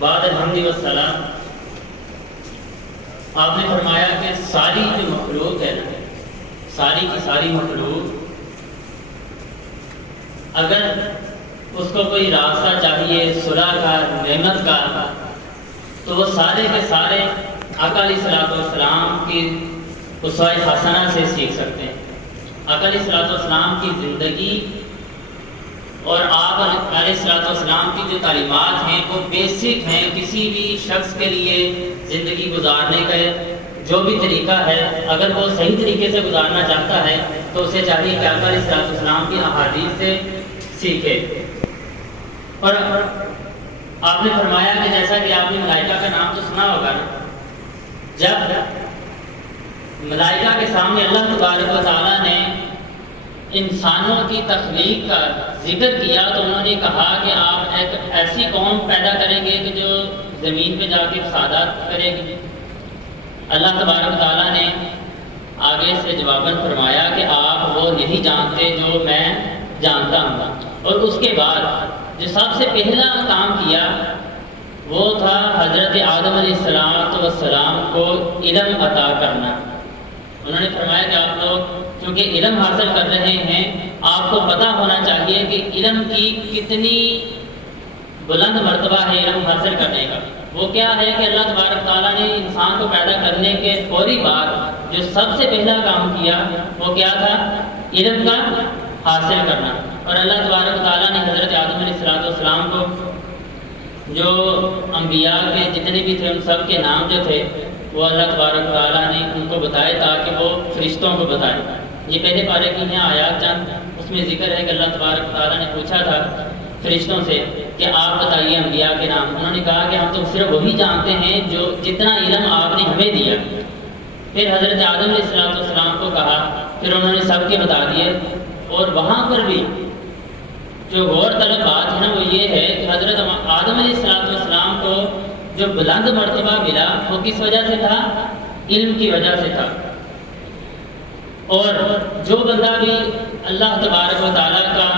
بعد الحمد والسلام آپ نے فرمایا کہ ساری جو مخلوق ہے نا، ساری کی ساری مخلوق اگر اس کو کوئی راستہ چاہیے صلح کا، نعمت کا، تو وہ سارے کے سارے آقا علیہ الصلوۃ والسلام کی اسوہ حسنہ سے سیکھ سکتے ہیں۔ آقا علیہ الصلوۃ والسلام کی زندگی اور آپ علیہ الصلوۃ والسلام کی جو تعلیمات ہیں وہ بیسک ہیں کسی بھی شخص کے لیے زندگی گزارنے کا جو بھی طریقہ ہے، اگر وہ صحیح طریقے سے گزارنا چاہتا ہے تو اسے چاہیے کہ آقا علیہ الصلوۃ والسلام کی احادیث سے سیکھے۔ اور آپ نے فرمایا کہ جیسا کہ آپ نے ملائکہ کا نام تو سنا ہوگا نا، جب ملائکہ کے سامنے اللہ تبارک و تعالیٰ نے انسانوں کی تخلیق کا ذکر کیا تو انہوں نے کہا کہ آپ ایک ایسی قوم پیدا کریں گے کہ جو زمین پہ جا کے فسادات کرے گی۔ اللہ تبارک و تعالیٰ نے آگے سے جواباً فرمایا کہ آپ وہ نہیں جانتے جو میں جانتا ہوں۔ اور اس کے بعد جو سب سے پہلا کام کیا وہ تھا حضرت آدم علیہ السلام کو علم عطا کرنا۔ انہوں نے فرمایا کہ آپ لوگ چونکہ علم حاصل کر رہے ہیں، آپ کو پتہ ہونا چاہیے کہ علم کی کتنی بلند مرتبہ ہے علم حاصل کرنے کا۔ وہ کیا ہے کہ اللہ تبارک تعالیٰ نے انسان کو پیدا کرنے کے فوری بعد جو سب سے پہلا کام کیا وہ کیا تھا؟ علم کا حاصل کرنا۔ اور اللہ تبارک تعالیٰ نے حضرت آدم علیہ السلام کو جو انبیاء کے جتنے بھی تھے ان سب کے نام جو تھے وہ اللہ تبارک تعالیٰ نے ان کو بتائے تاکہ وہ فرشتوں کو بتائے۔ یہ پہلے پارے کی ہیں آیات چند، اس میں ذکر ہے کہ اللہ تبارک تعالیٰ نے پوچھا تھا فرشتوں سے کہ آپ بتائیے انبیاء کے نام۔ انہوں نے کہا کہ ہم تو صرف وہی جانتے ہیں جو جتنا علم آپ نے ہمیں دیا۔ پھر حضرت آدم علیہ السلام کو کہا، پھر انہوں نے سب کے بتا دیے۔ اور وہاں پر بھی جو غور طلب بات ہے نا وہ یہ ہے کہ حضرت آدم علیہ السلام کو جو بلند مرتبہ ملا وہ کس وجہ سے تھا؟ علم کی وجہ سے تھا۔ اور جو بندہ بھی اللہ تبارک و تعالیٰ کا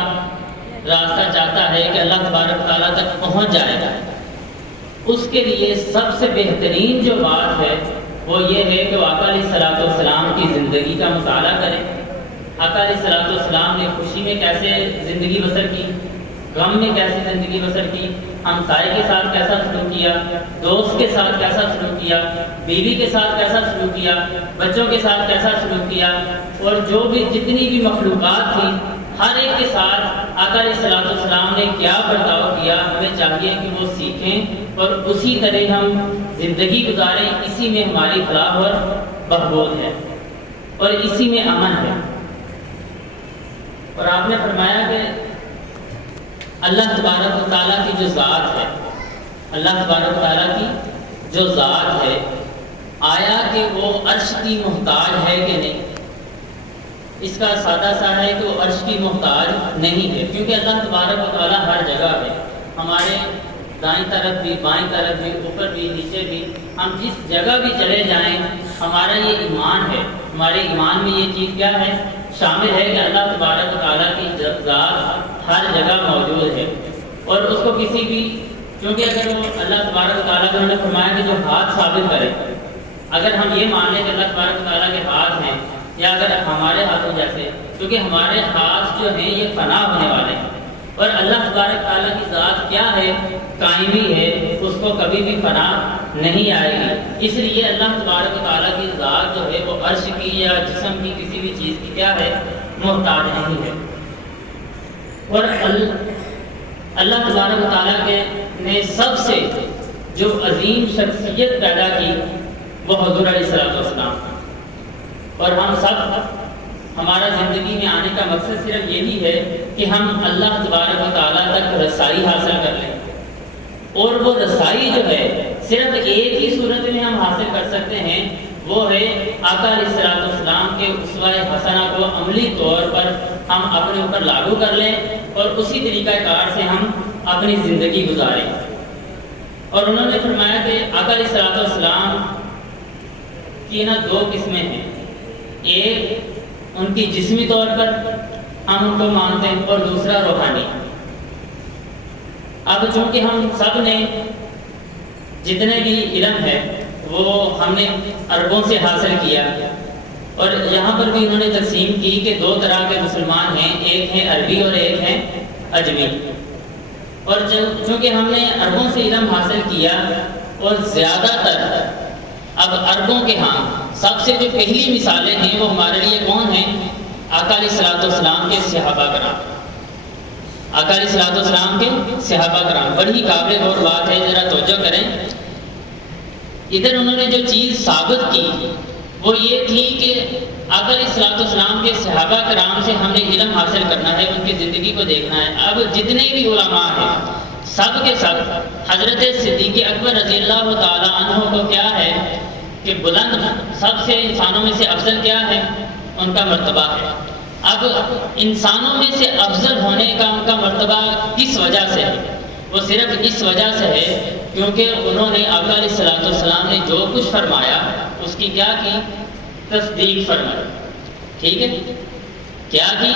راستہ چاہتا ہے کہ اللہ تبارک و تعالیٰ تک پہنچ جائے گا، اس کے لیے سب سے بہترین جو بات ہے وہ یہ ہے کہ وہ آقا علیہ السلام کی زندگی کا مطالعہ کرے۔ آقا علیہ السلام نے خوشی میں کیسے زندگی بسر کی، غم میں کیسے زندگی بسر کی، ہمسائے کے ساتھ کیسا سلوک کیا، دوست کے ساتھ کیسا سلوک کیا، بیوی کے ساتھ کیسا سلوک کیا، بچوں کے ساتھ کیسا سلوک کیا، اور جو بھی جتنی بھی مخلوقات تھیں ہر ایک کے ساتھ آقا علیہ السلام نے کیا برتاؤ کیا، ہمیں چاہیے کہ وہ سیکھیں اور اسی طرح ہم زندگی گزاریں۔ اسی میں ہماری فلاح اور بہبود ہے اور اسی میں امن ہے۔ اور آپ نے فرمایا کہ اللہ تبارک و تعالیٰ کی جو ذات ہے، اللہ تبارک و تعالیٰ کی جو ذات ہے، آیا کہ وہ عرش کی محتاج ہے کہ نہیں؟ اس کا سادہ سا ہے کہ وہ عرش کی محتاج نہیں ہے، کیونکہ اللہ تبارک و تعالیٰ ہر جگہ ہے، ہمارے دائیں طرف بھی، بائیں طرف بھی، اوپر بھی، نیچے بھی، ہم جس جگہ بھی چلے جائیں ہمارا یہ ایمان ہے، ہمارے ایمان میں یہ چیز کیا ہے؟ شامل ہے کہ اللہ تبارک و تعالیٰ کی ذات ہر جگہ موجود ہے۔ اور اس کو کسی بھی، کیونکہ اگر وہ اللہ تبارک و تعالیٰ نے فرمایا کہ جو ہاتھ ثابت کرے، اگر ہم یہ مان لیں کہ اللہ تبارک و تعالیٰ کے ہاتھ ہیں یا اگر ہمارے ہاتھوں جیسے، کیونکہ ہمارے ہاتھ جو ہیں یہ فنا ہونے والے ہیں، اور اللہ تبارک تعالیٰ کی ذات کیا ہے؟ قائمی ہے، اس کو کبھی بھی فنا نہیں آئے گی۔ اس لیے اللہ تبارک و تعالیٰ کی ذات جو ہے وہ عرش کی یا جسم کی کسی بھی چیز کی کیا ہے؟ محتاج نہیں ہے۔ اور اللہ تبارک و تعالیٰ نے سب سے جو عظیم شخصیت پیدا کی وہ حضور علیہ السلام۔ اور ہم سب، ہمارا زندگی میں آنے کا مقصد صرف یہی ہے کہ ہم اللہ تبارک و تعالیٰ تک رسائی حاصل کر لیں، اور وہ رسائی جو ہے صرف ایک ہی صورت میں ہم حاصل کر سکتے ہیں، وہ ہے آقا علیہ السلام کے اسوہ حسنہ کو عملی طور پر ہم اپنے اوپر لاگو کر لیں اور اسی طریقہ کار سے ہم اپنی زندگی گزاریں۔ اور انہوں نے فرمایا کہ آقا علیہ السلام کی نا دو قسمیں ہیں، ایک ان کی جسمی طور پر ہم ان کو مانتے ہیں اور دوسرا روحانی۔ اب چونکہ ہم سب نے جتنے بھی علم ہے وہ ہم نے عربوں سے حاصل کیا، اور یہاں پر بھی انہوں نے تقسیم کی کہ دو طرح کے مسلمان ہیں، ایک ہیں عربی اور ایک ہیں اجمی۔ اور چونکہ ہم نے عربوں سے علم حاصل کیا، اور زیادہ تر اب عربوں کے ہاں سب سے جو پہلی مثالیں ہیں وہ ہمارے لیے کون ہیں؟ آقا علیہ الصلوۃ والسلام کے صحابہ کرام، آقا علیہ الصلوۃ والسلام کے صحابہ کرام۔ بڑی قابل غور بات ہے، ذرا توجہ کریں۔ ادھر انہوں نے جو چیز ثابت کی وہ یہ تھی کہ آقا علیہ الصلوۃ والسلام کے صحابہ کرام سے ہم نے علم حاصل کرنا ہے، ان کی زندگی کو دیکھنا ہے۔ اب جتنے بھی علماء ہیں سب کے سب حضرت صدیق اکبر رضی اللہ تعالی عنہ کو کیا ہے کہ بلند، سب سے انسانوں میں سے افضل کیا ہے؟ ان کا مرتبہ ہے۔ اب انسانوں میں سے افضل ہونے کا ان کا مرتبہ کس وجہ سے ہے؟ وہ صرف اس وجہ سے ہے کیونکہ انہوں نے آقا علیہ الصلوۃ والسلام نے جو کچھ فرمایا اس کی کیا کی؟ تصدیق فرمائی۔ ٹھیک ہے، کیا کی؟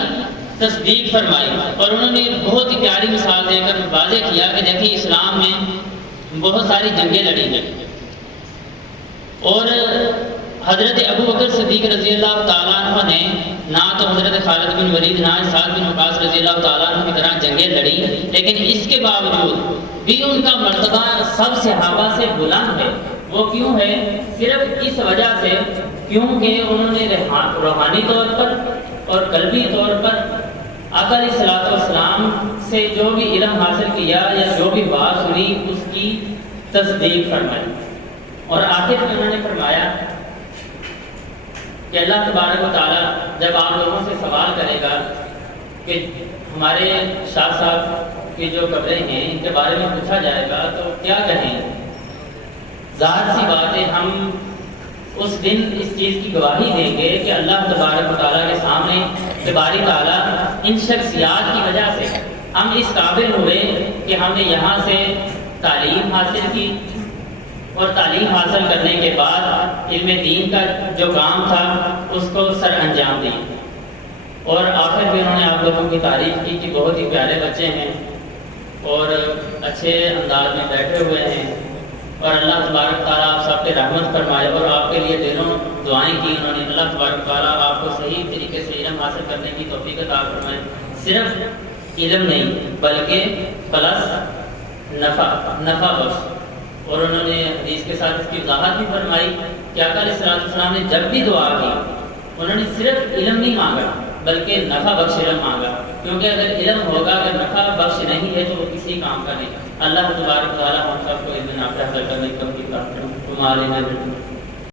تصدیق فرمائی۔ اور انہوں نے بہت ہی پیاری مثال دے کر واضح کیا کہ دیکھیں اسلام میں بہت ساری جنگیں لڑی گئی، اور حضرت ابو بکر صدیق رضی اللہ تعالیٰ عنہ نے نہ تو حضرت خالد بن ولید نہ سعد بن وقاص رضی اللہ تعالیٰ عنہ کی طرح جنگیں لڑی، لیکن اس کے باوجود بھی ان کا مرتبہ سب صحابہ سے بلند ہے۔ وہ کیوں ہے؟ صرف اس وجہ سے کیونکہ انہوں نے روحانی طور پر اور قلبی طور پر آقا علیہ الصلوۃ والسلام سے جو بھی علم حاصل کیا یا جو بھی بات سنی اس کی تصدیق فرمائی۔ اور آخر میں انہوں نے فرمایا کہ اللہ تبارک و تعالیٰ جب آپ لوگوں سے سوال کرے گا کہ ہمارے شاہ صاحب کی جو قبریں ہیں ان کے بارے میں پوچھا جائے گا تو کیا کہیں؟ ظاہر سی بات ہے ہم اس دن اس چیز کی گواہی دیں گے کہ اللہ تبارک و تعالیٰ کے سامنے کہ باری تعالیٰ ان شخصیات کی وجہ سے ہم اس قابل ہوئے کہ ہم نے یہاں سے تعلیم حاصل کی، اور تعلیم حاصل کرنے کے بعد علم دین کا جو کام تھا اس کو سر انجام دی۔ اور آخر میں انہوں نے آپ لوگوں کی تعریف کی کہ بہت ہی پیارے بچے ہیں اور اچھے انداز میں بیٹھے ہوئے ہیں، اور اللہ تبارک تعالیٰ آپ سب پہ رحمت فرمائے، اور آپ کے لیے دلوں دعائیں کی انہوں نے۔ اللہ تبارک تعالیٰ آپ کو صحیح طریقے سے علم حاصل کرنے کی توفیق عطا فرمائے۔ صرف علم نہیں بلکہ پلس نفع بخش۔ اور انہوں نے حدیث کے ساتھ اس کی وضاحت بھی فرمائی کہ آقا علیہ الصلوۃ والسلام نے جب بھی دعا کی انہوں نے صرف علم نہیں مانگا بلکہ نفع بخش علم مانگا، کیونکہ اگر علم ہوگا، اگر نفع بخش نہیں ہے تو وہ کسی کام کا نہیں۔ اللہ تبارک و تعالیٰ ہم سب کو علم نافع حاصل کرنے کی توفیق عطا فرمائے۔